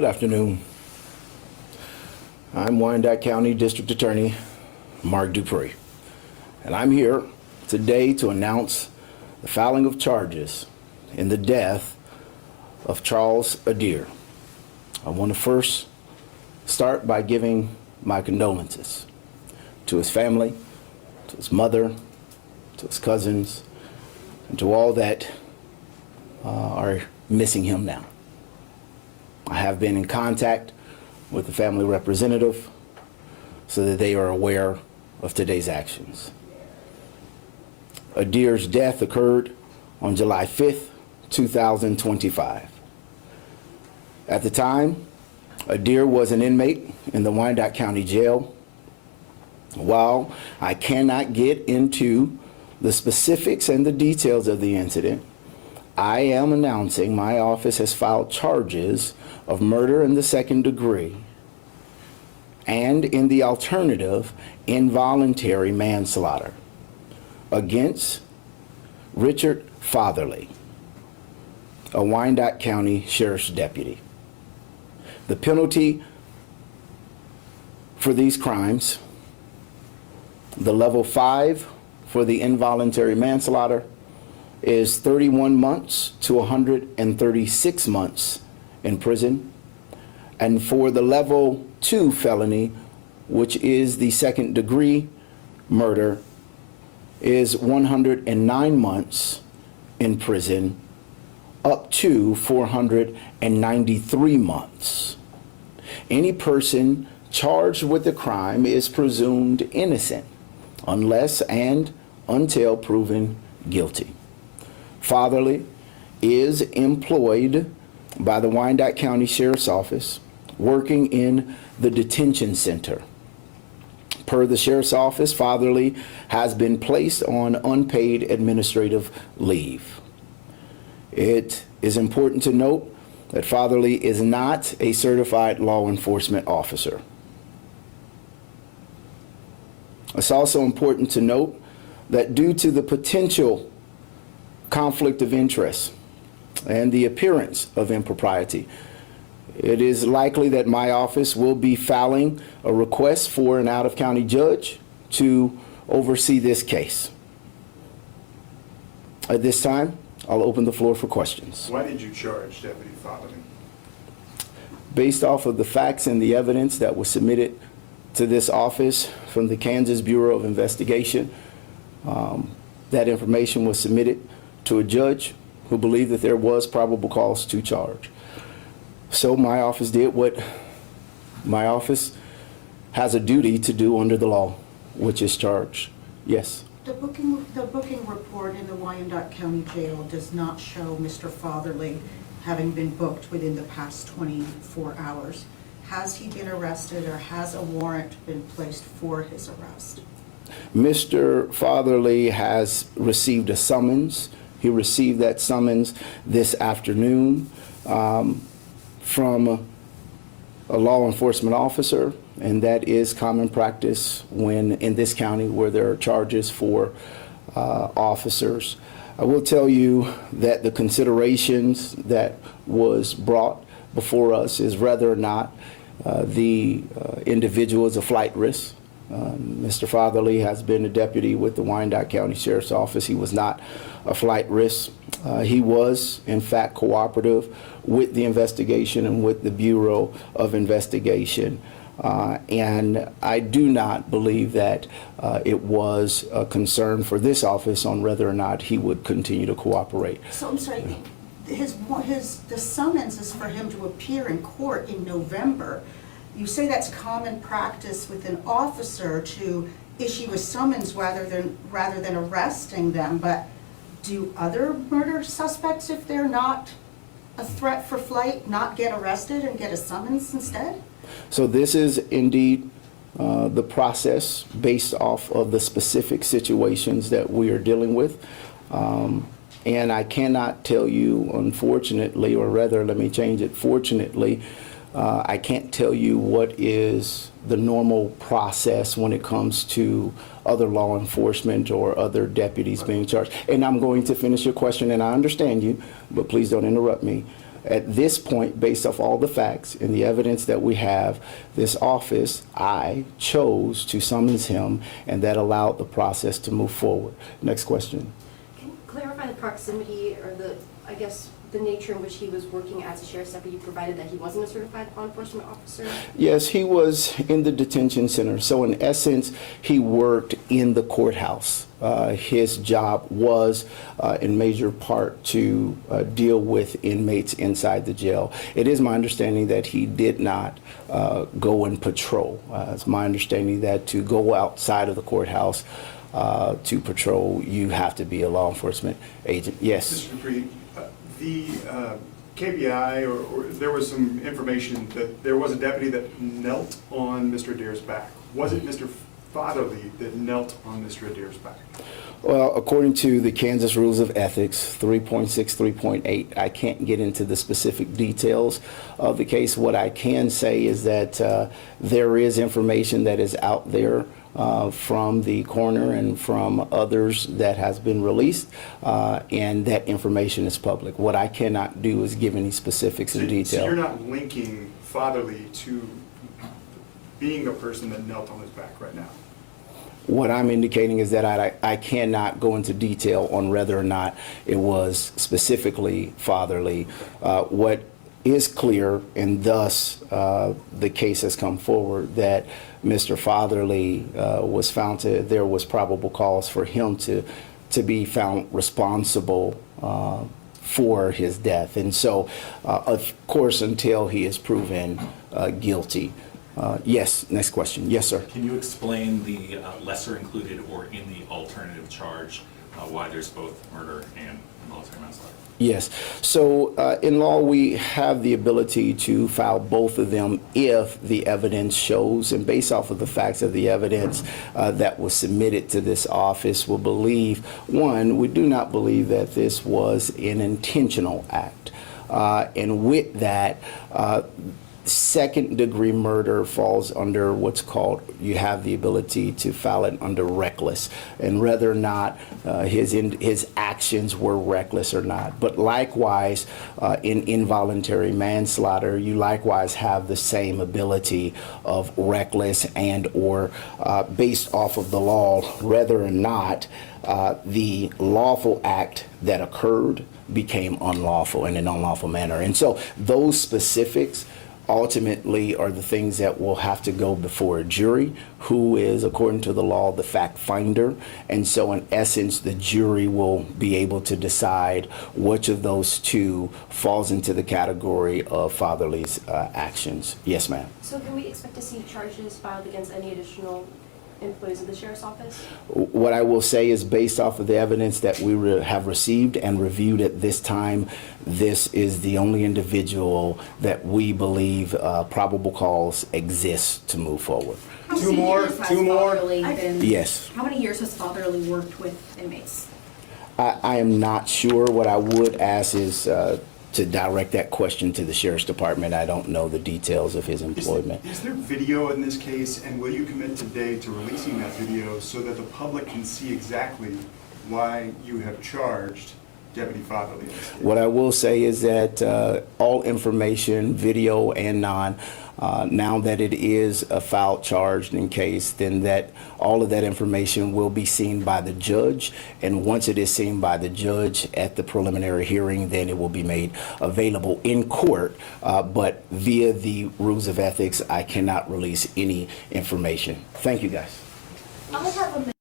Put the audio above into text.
Good afternoon. I'm WyCo County District Attorney Mark Dupree, and I'm here today to announce the filing of charges in the death of Charles Adair. I want to first start by giving my condolences to his family, to his mother, to his cousins, and to all that are missing him now. I have been in contact with the family representative so that they are aware of today's actions. Adair's death occurred on July 5th, 2025. At the time, Adair was an inmate in the Wyandotte County Jail. While I cannot get into the specifics and the details of the incident, I am announcing my office has filed charges of murder in the second degree and, in the alternative, involuntary manslaughter against Richard Fatherly, a Wyandotte County Sheriff's Deputy. The penalty for these crimes, the level 5 for the involuntary manslaughter, is 31 months to 136 months in prison. And for the level 2 felony, which is the second degree murder, is 109 months in prison up to 493 months. Any person charged with the crime is presumed innocent unless and until proven guilty. Fatherly is employed by the Wyandotte County Sheriff's Office, working in the detention center. Per the Sheriff's Office, Fatherly has been placed on unpaid administrative leave. It is important to note that Fatherly is not a certified law enforcement officer. It's also important to note that due to the potential conflict of interest and the appearance of impropriety, it is likely that my office will be filing a request for an out-of-county judge to oversee this case. At this time, I'll open the floor for questions. Why did you charge Deputy Fatherly? Based off of the facts and the evidence that was submitted to this office from the Kansas Bureau of Investigation, that information was submitted to a judge who believed that there was probable cause to charge. So my office did what my office has a duty to do under the law, which is charge. Yes. The booking report in the Wyandotte County Jail does not show Mr. Fatherly having been booked within the past 24 hours. Has he been arrested, or has a warrant been placed for his arrest? Mr. Fatherly has received a summons. He received that summons this afternoon from a law enforcement officer, and that is common practice when in this county where there are charges for officers. I will tell you that the considerations that was brought before us is whether or not the individual is a flight risk. Mr. Fatherly has been a deputy with the Wyandotte County Sheriff's Office. He was not a flight risk. He was, in fact, cooperative with the investigation and with the Bureau of Investigation. And I do not believe that it was a concern for this office on whether or not he would continue to cooperate. So I'm sorry, the summons is for him to appear in court in November. You say that's common practice with an officer to issue a summons rather than arresting them, but do other murder suspects, if they're not a threat for flight, not get arrested and get a summons instead? So this is indeed the process based off of the specific situations that we are dealing with. And I cannot tell you, unfortunately, or rather, let me change it, fortunately, I can't tell you what is the normal process when it comes to other law enforcement or other deputies being charged. And I'm going to finish your question, and I understand you, but please don't interrupt me. at this point, based off all the facts and the evidence that we have, this office, I chose to summons him, and that allowed the process to move forward. Next question. Can you clarify the proximity or the nature in which he was working as a sheriff's deputy, provided that he wasn't a certified law enforcement officer? Yes, he was in the detention center. So in essence, he worked in the courthouse. His job was in major part to deal with inmates inside the jail. It is my understanding that he did not go and patrol. It's my understanding that to go outside of the courthouse to patrol, you have to be a law enforcement agent. Yes. Mr. Dupree, the KBI, or there was some information that there was a deputy that knelt on Mr. Adair's back. Was it Mr. Fatherly that knelt on Mr. Adair's back? Well, according to the Kansas Rules of Ethics 3.6, 3.8, I can't get into the specific details of the case. What I can say is that there is information that is out there from the coroner and from others that has been released, and that information is public. What I cannot do is give any specifics in detail. So you're not linking Fatherly to being a person that knelt on his back right now? What I'm indicating is that I cannot go into detail on whether or not it was specifically Fatherly. What is clear, and thus the case has come forward, that Mr. Fatherly was found to, there was probable cause for him to be found responsible for his death. And so, of course, until he is proven guilty. Yes, next question. Yes, sir. Can you explain the lesser included or in the alternative charge, why there's both murder and involuntary manslaughter? Yes. So in law, we have the ability to file both of them if the evidence shows, and based off of the facts of the evidence that was submitted to this office, we'll believe, one, we do not believe that this was an intentional act. And with that, second-degree murder falls under what's called, you have the ability to file it under reckless, and whether or not his actions were reckless or not. But likewise, in involuntary manslaughter, you likewise have the same ability of reckless and or based off of the law, whether or not the lawful act that occurred became unlawful in an unlawful manner. And so those specifics ultimately are the things that will have to go before a jury, who is, according to the law, the fact finder. And so in essence, the jury will be able to decide which of those two falls into the category of Fatherly's actions. Yes, ma'am. So can we expect to see charges filed against any additional employees of the sheriff's office? What I will say is, based off of the evidence that we have received and reviewed at this time, this is the only individual that we believe probable cause exists to move forward. Two more. Yes. How many years has Fatherly worked with inmates? I am not sure. What I would ask is to direct that question to the Sheriff's Department. I don't know the details of his employment. Is there video in this case, and will you commit today to releasing that video so that the public can see exactly why you have charged Deputy Fatherly in this case? What I will say is that all information, video and non, now that it is a foul charge in case, then that all of that information will be seen by the judge. And once it is seen by the judge at the preliminary hearing, then it will be made available in court. But via the rules of ethics, I cannot release any information. Thank you, guys. I have a